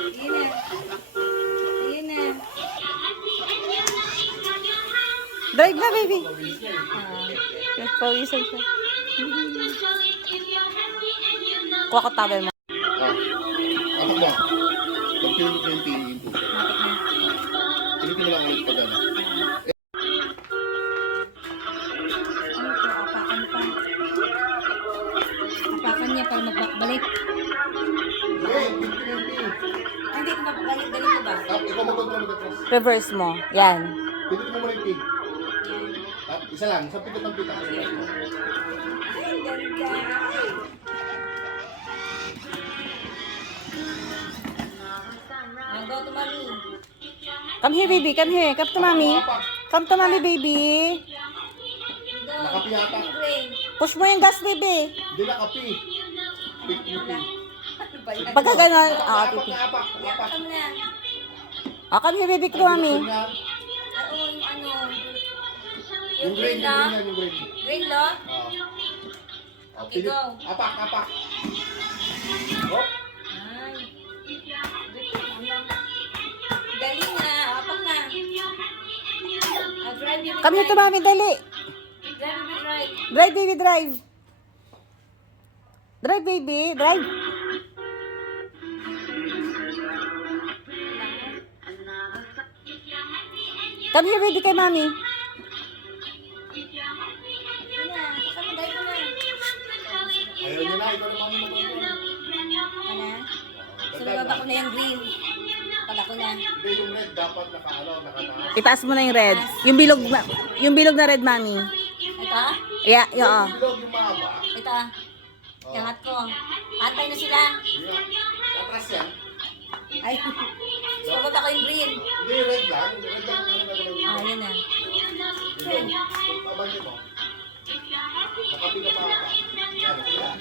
Ayun na. Ayun na. Drive na, baby. Mabilis na eh. Nagpawisan siya. Kuha ko towel mo. Apak mo. Pag pinag ko yung tingin po. Pilitin mo lang ulit pag ano. Ano to? Apakan pa. Apakan niya para magbalik. Hindi ko mapabalik. Galing ko ba? Ikaw mag-control mag-atras. Reverse mo. Yan. Pilitin mo muna yung pig. Isa lang. Sa pitot ng pita. Ay, ganda. Go to mommy. Come here, baby. Come here. Come to mommy. Come to mommy, baby. Go. Nakapi yata. Gray. Push mo yung gas, baby. Hindi nakapi. Pig yung pig. Pagka gano'n. Apak Pipi. na apak. Apak. Come na. Come here, baby. Come to mommy. Oo, yung ano. Yung green, yung green yan, yung green. Green lo? Okay, Pilit. go. Apak, apak. Oh. Ay. Dali na. Apak na. Drive you. Come here to mommy, dali. Drive you, drive. Drive, baby, drive. Drive, baby, drive. Come here, baby, kay mommy. Ano na? Apak mo, drive mo na. Ayaw nyo na, ikaw na mami mag-control. Ano? So, nababa ko na yung green. Pala ko na. Hindi, yung red dapat nakataas. Itaas mo na yung red. Yung bilog na red, mommy. Ito? Yeah, yung Yung bilog, yung mahaba. Ito. Iangat ko. Pantay na sila. Atras yan. Ay. So, nababa ko yung green. Hindi, red lang. Yung red lang ang gagawin mo. Ayun na. Bilog. Pagpabanyo mo. Nakapiga pa ako. Yan, yan.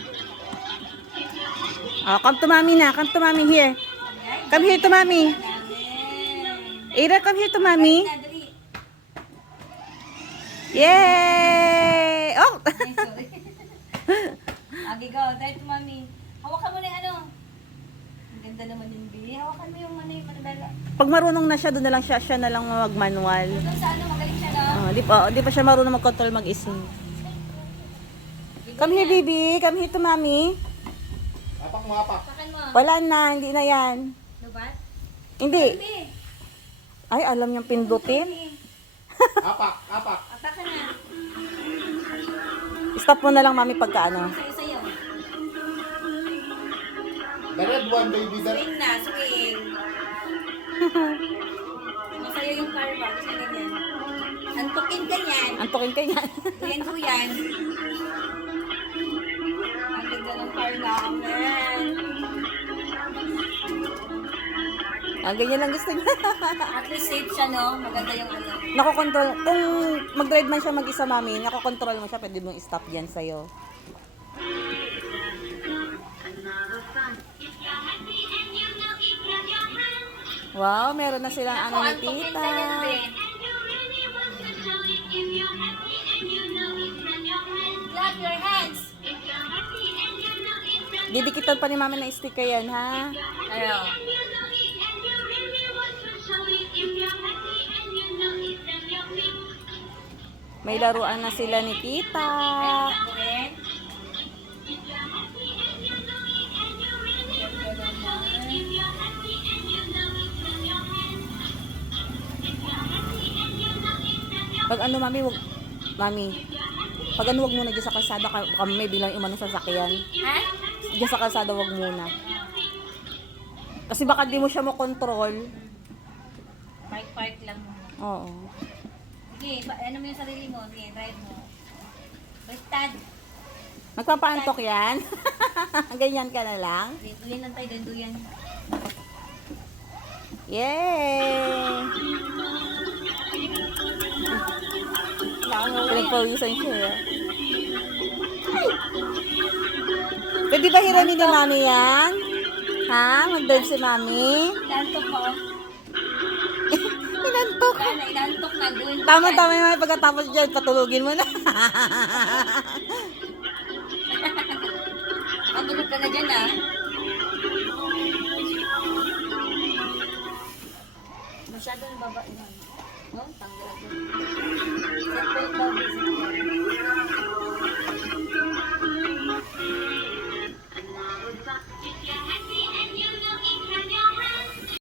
Come to mommy na. Come to mommy here. Come here to mommy. Ira, come here to mommy. Dali. Yay! Oh! Ay, sorry. Agi go. Drive to mommy. Hawakan mo na yung ano. Ang ganda naman yung bili. Hawakan mo yung ano yung manadala. Pag marunong na siya, doon na lang siya na lang mag-manual. Doon sa ano, magaling siya no? Di pa siya marunong mag-control mag-ising. Come here, baby. Come here to mommy. Apak mo, apak. Hawakan mo. Wala na, hindi na yan. Lubat? Hindi. Hindi. Ay, alam niyang pindutin. Apak, apak. Atakan na. Stop mo na lang, mami, pagka ano. Sayo-sayo. The red one, baby. The Swing na, swing. Masaya yung car ba? Kasi ganyan. Antukin ka yan. Antukin ka yan. Duyan-duyan. Ang ganda ng car namin. Ganyan lang gusto niya. At least safe siya, no? Maganda yung ano. Nakokontrol. Kung mag-drive man siya mag-isa, mami, nakokontrol mo siya. Pwede mong stop yan sa'yo. Wow, meron na silang ano ni Antukin tita. ka yan, be. Clap your hands. Didikitan pa ni mami ng sticker yan, ha? Ano? May laruan na sila ni tita. Antukin. Pag ano, mami, pag ano, wag muna dyan sa kalsada, baka may bilang umano sa sakyan. Ha? Dyan sa kalsada, wag muna. Kasi baka di mo siya makontrol. Park lang muna. Oo. Sige, ano mo yung sarili mo? Sige, drive mo. Baliktad. Magpapaantok yan. Ganyan ka na lang. Duyan lang tayo, duyan. Yay! Pinagpawisan siya. Pwede ba hiramin ni mami yan? Ha? Mag-drive si mami? Inantok mo. Inantok. Inantok na. Tama-tama yung mami pagkatapos dyan, patulugin mo na. Matulog ka na dyan ah. baba yun. No? Tanggal agad. Set point daw, set point.